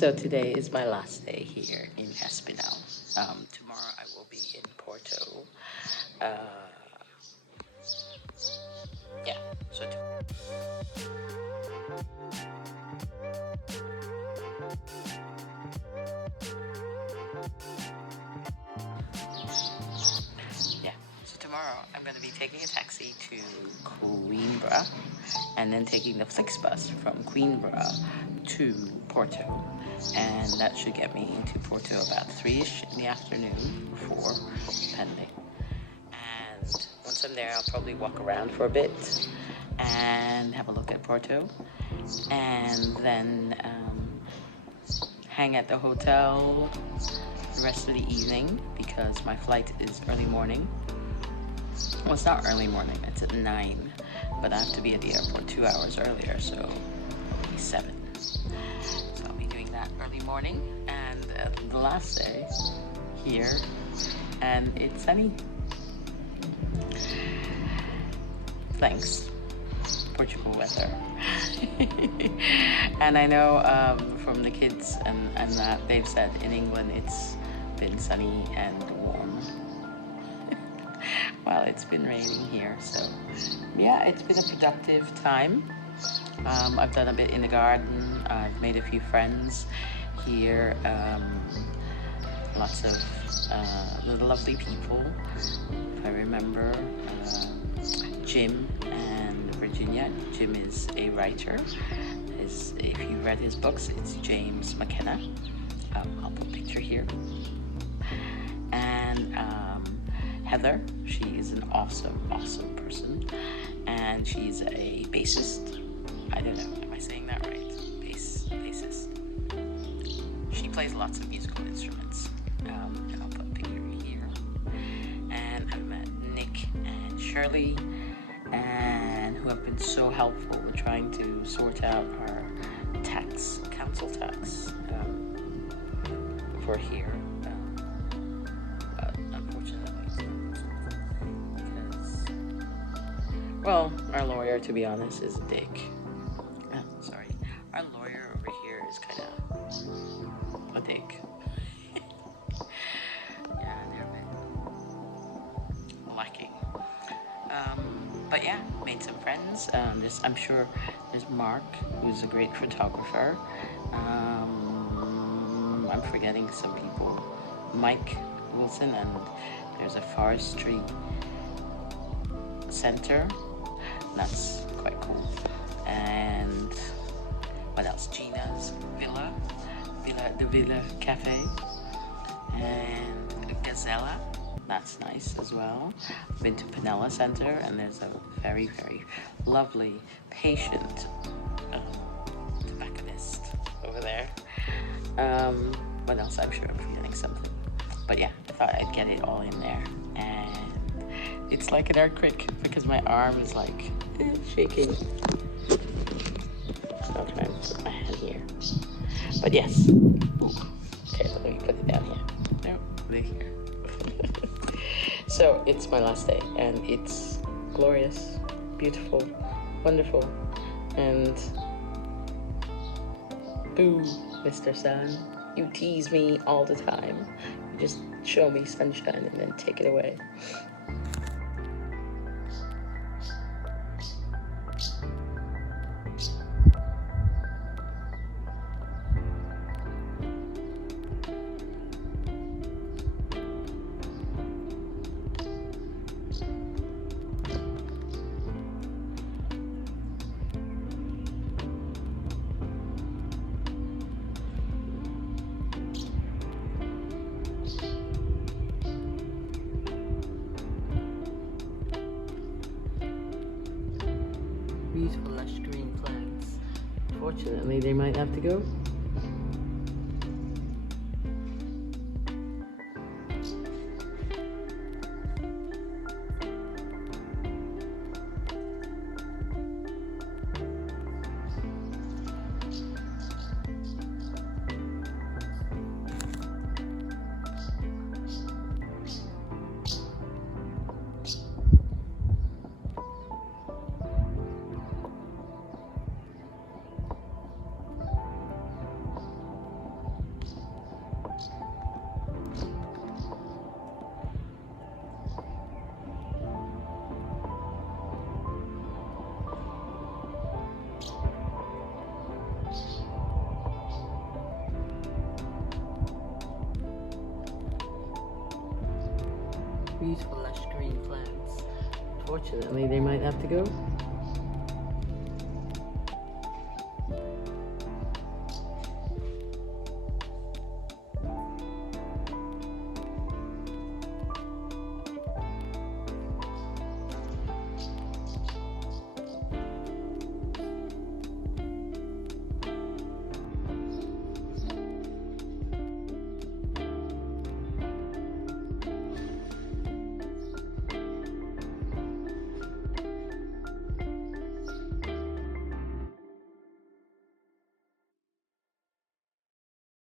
So today is my last day here in Espinhal. Tomorrow I will be in Porto. Uh, yeah, so tomorrow I'm going to be taking a taxi to Coimbra and then taking the FlixBus from Coimbra to Porto. And that should get me into Porto about 3-ish in the afternoon, 4, depending. And once I'm there, I'll probably walk around for a bit and have a look at Porto. And then hang at the hotel the rest of the evening because my flight is early morning. Well, it's not early morning, it's at 9, but I have to be at the airport 2 hours earlier, so it'll be 7. So I'll be doing that early morning, and the last day here, and it's sunny. Thanks, Portugal weather. And I know from the kids and that they've said in England it's been sunny and warm. Well, it's been raining here, so yeah, it's been a productive time. I've done a bit in the garden. I've made a few friends here. Lots of little lovely people. If I remember, Jim and Virginia. Jim is a writer. If you read his books, it's James McKenna. I'll put a picture here. And Heather, she is an awesome person, and she's a bassist. I don't know, am I saying that right? Bassist. She plays lots of musical instruments, and I'll put a picture here. And I've met Nick and Shirley, and who have been so helpful with trying to sort out our council tax for here. Well, our lawyer, to be honest, is a dick. Sorry. Our lawyer over here is kind of a dick. Yeah, they're a bit lacking. But yeah, made some friends. I'm sure there's Mark, who's a great photographer. I'm forgetting some people. Mike Wilson, and there's a forestry center. That's quite cool. And what else? Gina's Villa Cafe, and Gazella. That's nice as well. I've been to Pinella Center, and there's a very, very lovely, patient tobacconist over there. What else? I'm sure I'm forgetting something. But yeah, I thought I'd get it all in there. And it's like an earthquake because my arm is like shaking. So I'll try and put my hand here. But yes. Ooh. Okay, let me put it down here. No, put it here. So it's my last day, and it's glorious, beautiful, wonderful, and boo, Mr. Sun. You tease me all the time. You just show me sunshine and then take it away. Beautiful lush green plants. Fortunately, they might have to go. beautiful lush green plants. Fortunately, they might have to go